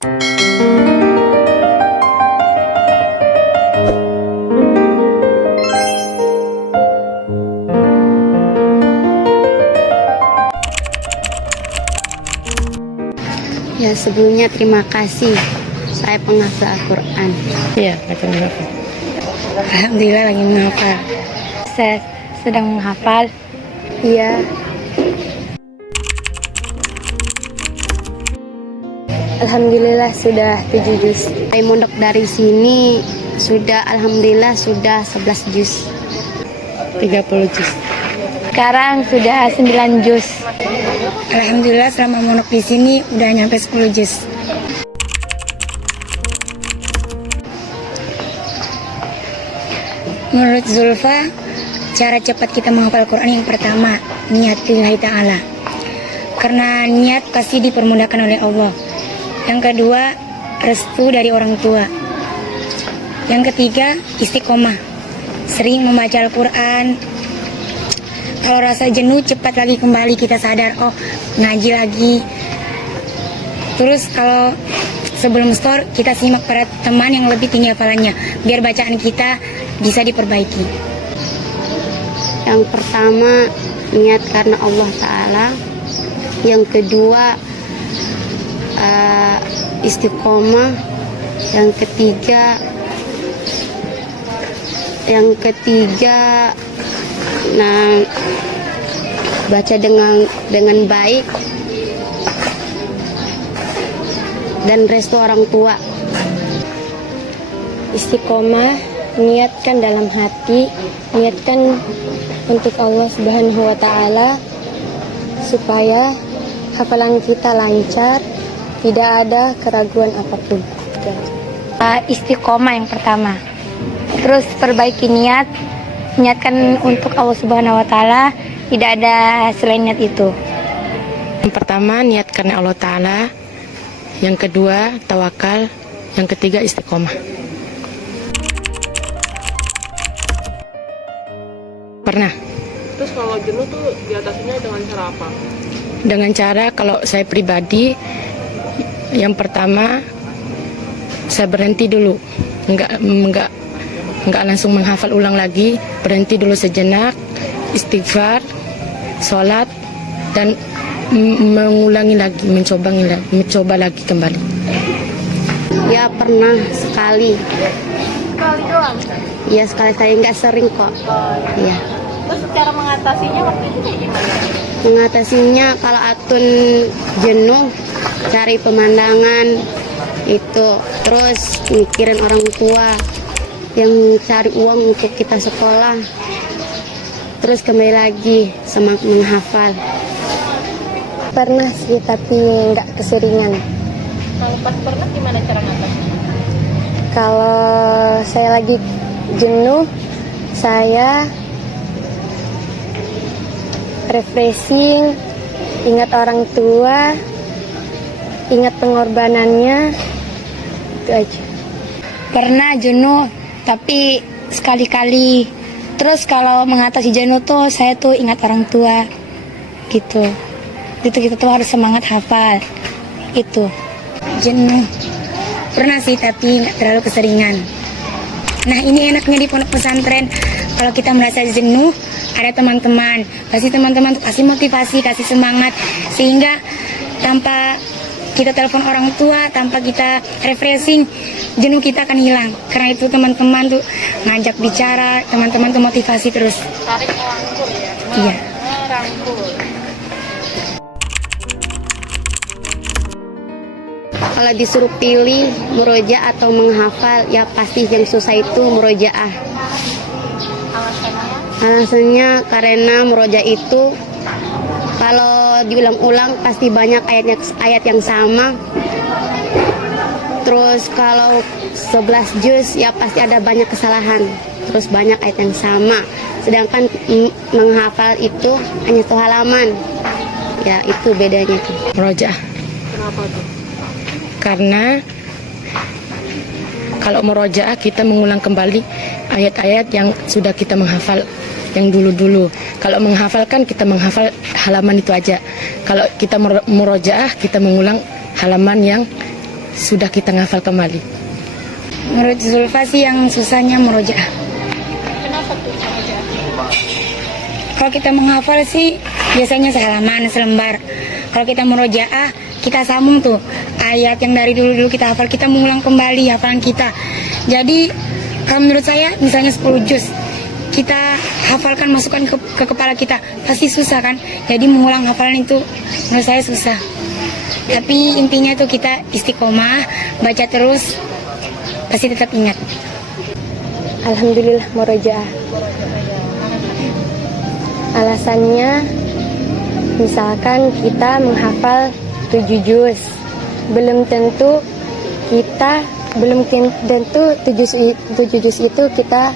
Ya, sebelumnya terima kasih. Saya penghafal Al-Quran. Iya, baca menghafal. Alhamdulillah lagi menghafal. Saya sedang menghafal. Iya. Alhamdulillah sudah 7 juz. Saya mondok dari sini sudah alhamdulillah sudah 11 juz. 30 juz. Sekarang sudah 9 juz. Alhamdulillah selama mondok di sini udah nyampe 10 juz. Menurut Zulfa, cara cepat kita menghafal Quran yang pertama, niat lillahi ta'ala. Karena niat pasti dipermudahkan oleh Allah. Yang kedua, restu dari orang tua. Yang ketiga, istiqomah. Sering membaca Al-Quran. Kalau rasa jenuh, cepat lagi kembali kita sadar, oh ngaji lagi. Terus kalau sebelum store, kita simak para teman yang lebih tinggi hafalannya, biar bacaan kita bisa diperbaiki. Yang pertama, niat karena Allah Ta'ala. Yang kedua, istiqomah. Yang ketiga, nah, baca dengan baik dan restu orang tua. Istiqomah, niatkan dalam hati, niatkan untuk Allah Subhanahu wa Ta'ala, supaya hafalan kita lancar, tidak ada keraguan apapun. Istiqomah yang pertama. Terus perbaiki niat, niatkan untuk Allah Subhanahu wa Ta'ala, tidak ada selain niat itu. Yang pertama, niat karena Allah Ta'ala. Yang kedua, tawakal. Yang ketiga, istiqomah. Pernah. Terus kalau jenuh tuh diatasinya dengan cara apa? Dengan cara, kalau saya pribadi, yang pertama, saya berhenti dulu. Enggak langsung menghafal ulang lagi. Berhenti dulu sejenak, istighfar, sholat, dan mengulangi lagi, mencoba lagi kembali. Ya pernah sekali. Sekali doang? Iya sekali, saya nggak sering kok. Iya. Terus cara mengatasinya waktu itu kayak gimana? Mengatasinya kalau atun jenuh, cari pemandangan itu, terus mikirin orang tua yang cari uang untuk kita sekolah, terus kembali lagi semangat menghafal. Pernah sih, tapi nggak keseringan. Kalau pas pernah gimana cara ngatasinya? Kalau saya lagi jenuh, saya refreshing, ingat orang tua, ingat pengorbanannya, itu aja. Pernah jenuh, tapi sekali-kali. Terus kalau mengatasi jenuh tuh, saya tuh ingat orang tua, gitu. Itu kita tuh harus semangat hafal, itu. Jenuh. Pernah sih, tapi nggak terlalu keseringan. Nah, ini enaknya di pondok pesantren. Kalau kita merasa jenuh, ada teman-teman. Pasti teman-teman tuh kasih motivasi, kasih semangat. Sehingga tanpa kita telepon orang tua, tanpa kita refreshing, jenuh kita akan hilang. Karena itu teman-teman tuh ngajak bicara, teman-teman tuh motivasi terus. Tarik merangkul ya? Iya. Merangkul. Kalau disuruh pilih murojaah atau menghafal, ya pasti yang susah itu murojaah. Alasannya karena murojaah itu kalau diulang-ulang pasti banyak ayat yang sama. Terus kalau 11 juz ya pasti ada banyak kesalahan. Terus banyak ayat yang sama. Sedangkan menghafal itu hanya satu halaman. Ya itu bedanya tuh. Murojaah. Kenapa tuh? Karena kalau murojaah kita mengulang kembali ayat-ayat yang sudah kita menghafal yang dulu-dulu. Kalau menghafal kan kita menghafal halaman itu aja. Kalau kita murojaah kita mengulang halaman yang sudah kita ngafal kembali. Menurut Zulfa sih yang susahnya murojaah. Kenapa tuh murojaah? Kalau kita menghafal sih biasanya sehalaman, selembar. Kalau kita murojaah, kita sambung tuh ayat yang dari dulu-dulu kita hafal, kita mengulang kembali hafalan kita. Jadi kalau menurut saya misalnya 10 juz kita hafalkan, masukkan ke kepala kita, pasti susah kan. Jadi mengulang hafalan itu menurut saya susah. Tapi intinya tuh kita istiqomah, baca terus, pasti tetap ingat. Alhamdulillah murojaah. Alasannya, misalkan kita menghafal 7 juz, belum tentu 7 juz itu kita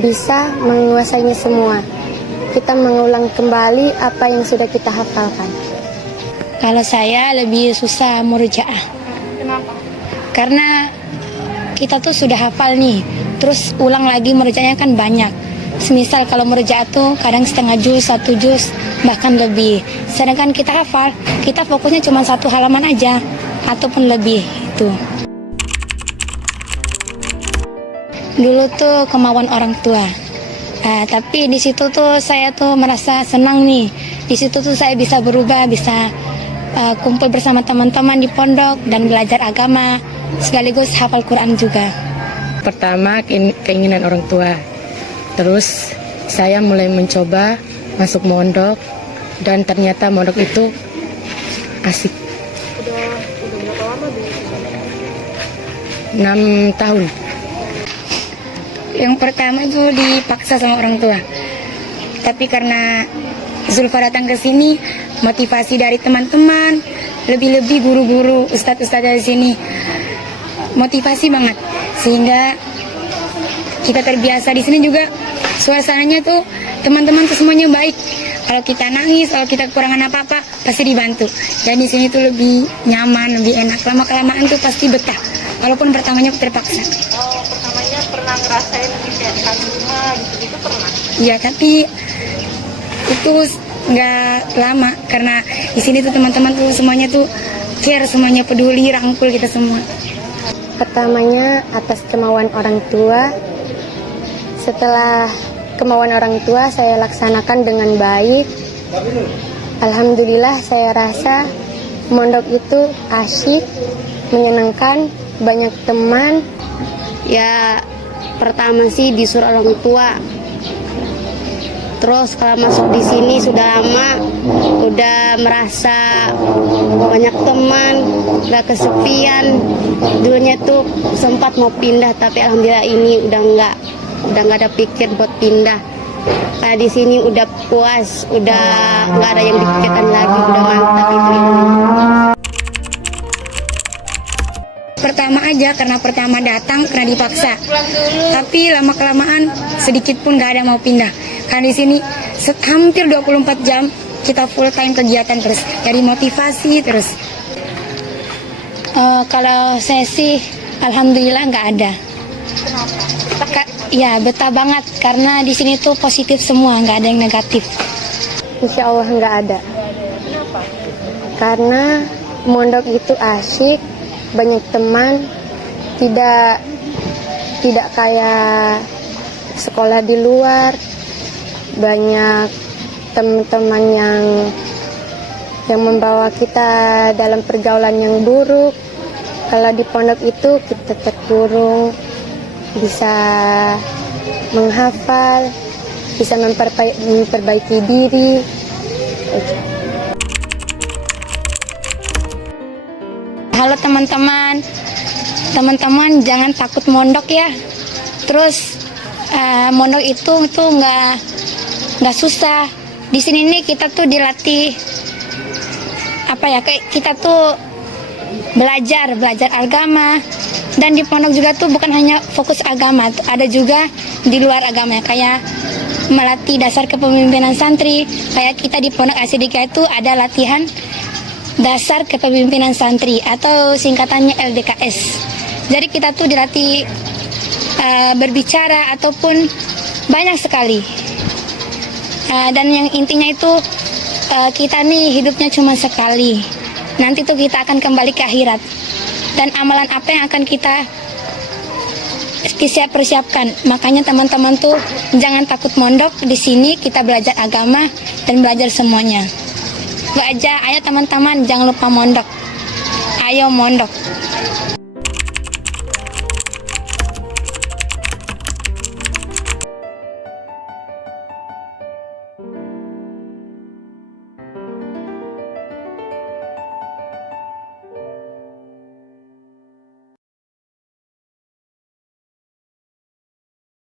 bisa menguasainya semua. Kita mengulang kembali apa yang sudah kita hafalkan. Kalau saya lebih susah murojaah. Kenapa? Karena kita tuh sudah hafal nih, terus ulang lagi murojaahnya kan banyak. Semisal kalau murojaah tuh kadang setengah juz, 1 juz, bahkan lebih. Sedangkan kita hafal, kita fokusnya cuma 1 halaman aja, ataupun lebih itu. Dulu tuh kemauan orang tua. Tapi di situ tuh saya tuh merasa senang nih. Di situ tuh saya bisa berubah, bisa kumpul bersama teman-teman di pondok dan belajar agama, sekaligus hafal Quran juga. Pertama keinginan orang tua. Terus saya mulai mencoba masuk mondok dan ternyata mondok itu asik. Udah berapa lama di sana? 6 tahun. Yang pertama itu dipaksa sama orang tua. Tapi karena Zulfa datang ke sini, motivasi dari teman-teman, lebih-lebih guru-guru, ustadz-ustadz dari sini, motivasi banget. Sehingga kita terbiasa di sini juga. Suasananya tuh teman-teman tuh semuanya baik. Kalau kita nangis, kalau kita kekurangan apa-apa, pasti dibantu. Dan di sini tuh lebih nyaman, lebih enak. Lama-kelamaan tuh pasti betah. Walaupun pertamanya terpaksa. Oh, pertamanya pernah ngerasain kayak kangen rumah gitu pernah? Iya, tapi itu nggak lama karena di sini tuh teman-teman tuh semuanya tuh care, semuanya peduli, rangkul kita semua. Pertamanya atas kemauan orang tua. Setelah kemauan orang tua saya laksanakan dengan baik. Alhamdulillah saya rasa mondok itu asyik, menyenangkan, banyak teman. Ya pertama sih disuruh orang tua. Terus kalau masuk di sini sudah lama, udah merasa banyak teman, gak kesepian. Dulunya tuh sempat mau pindah, tapi alhamdulillah ini udah nggak ada pikir buat pindah. Kayak di sini udah puas, udah nggak ada yang dipikirkan lagi, udah mantap itu. Pertama aja karena pertama datang karena dipaksa. Tapi lama kelamaan sedikit pun nggak ada mau pindah. Karena di sini hampir 24 jam kita full time kegiatan terus, dari motivasi terus. Kalau saya sih alhamdulillah nggak ada. Ya betah banget karena di sini tuh positif semua, nggak ada yang negatif. Insya Allah nggak ada. Kenapa? Karena mondok itu asyik, banyak teman, tidak kayak sekolah di luar, banyak teman-teman yang membawa kita dalam pergaulan yang buruk. Kalau di pondok itu kita terkurung, bisa menghafal, bisa memperbaiki diri. Halo teman-teman jangan takut mondok ya. Terus mondok itu tuh nggak susah. Di sini nih kita tuh dilatih kayak kita tuh belajar agama. Dan di pondok juga tuh bukan hanya fokus agama, ada juga di luar agama, kayak melatih dasar kepemimpinan santri. Kayak kita di pondok Asidika itu ada latihan dasar kepemimpinan santri atau singkatannya LDKS. Jadi kita tuh dilatih berbicara ataupun banyak sekali. Dan yang intinya itu kita nih hidupnya cuma sekali. Nanti tuh kita akan kembali ke akhirat. dan amalan apa yang akan kita persiapkan. Makanya teman-teman tuh jangan takut mondok. Di sini kita belajar agama dan belajar semuanya. Ayo teman-teman, jangan lupa mondok. Ayo mondok.